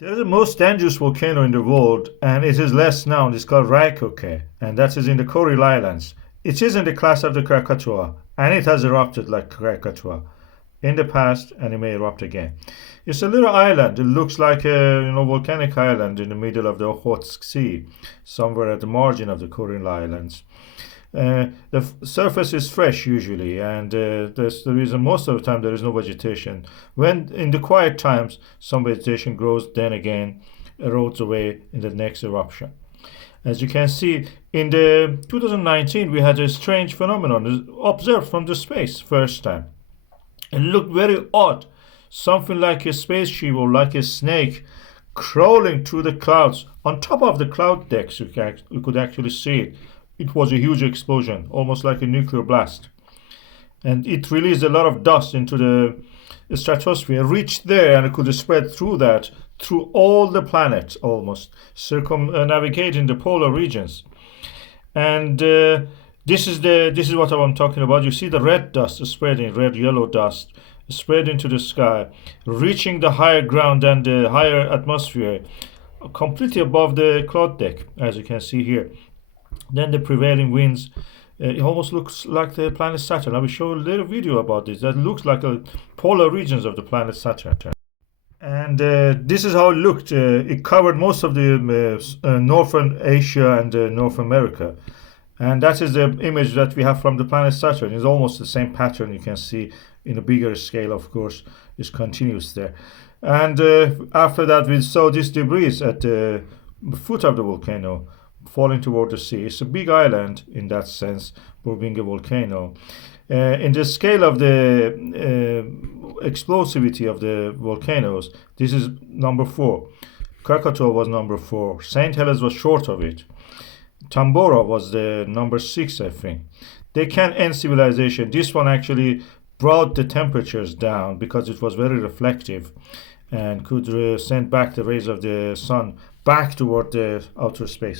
There is the most dangerous volcano in the world, and it is less known. It's called Raikoke, and that is in the Kuril Islands. It is in the class of the Krakatoa, and it has erupted like Krakatoa in the past, and it may erupt again. It's a little island. It looks like a volcanic island in the middle of the Okhotsk Sea, somewhere at the margin of the Kuril Islands. The surface is fresh usually, and that's the reason most of the time there is no vegetation. When in the quiet times, some vegetation grows, then again erodes away in the next eruption. As you can see, in the 2019 we had a strange phenomenon observed from the space first time. It looked very odd, something like a spaceship or like a snake crawling through the clouds. On top of the cloud decks, you could actually see it. It was a huge explosion, almost like a nuclear blast. And it released a lot of dust into the stratosphere, reached there, and it could spread through that, through all the planet almost, circumnavigating the polar regions. And this is what I'm talking about. You see the red dust spreading, red yellow dust spread into the sky, reaching the higher ground and the higher atmosphere, completely above the cloud deck, as you can see here. Then the prevailing winds, it almost looks like the planet Saturn. I will show a little video about this. That looks like the polar regions of the planet Saturn. And this is how it looked. It covered most of the northern Asia and North America. And that is the image that we have from the planet Saturn. It's almost the same pattern you can see in a bigger scale, of course. It's continuous there. And after that, we saw this debris at the foot of the volcano falling toward the sea. It's a big island in that sense for being a volcano. In the scale of the explosivity of the volcanoes, this is number 4. Krakatoa was number 4. St. Helens was short of it. Tambora was the number 6, I think. They can end civilization. This one actually brought the temperatures down because it was very reflective and could send back the rays of the sun back toward the outer space.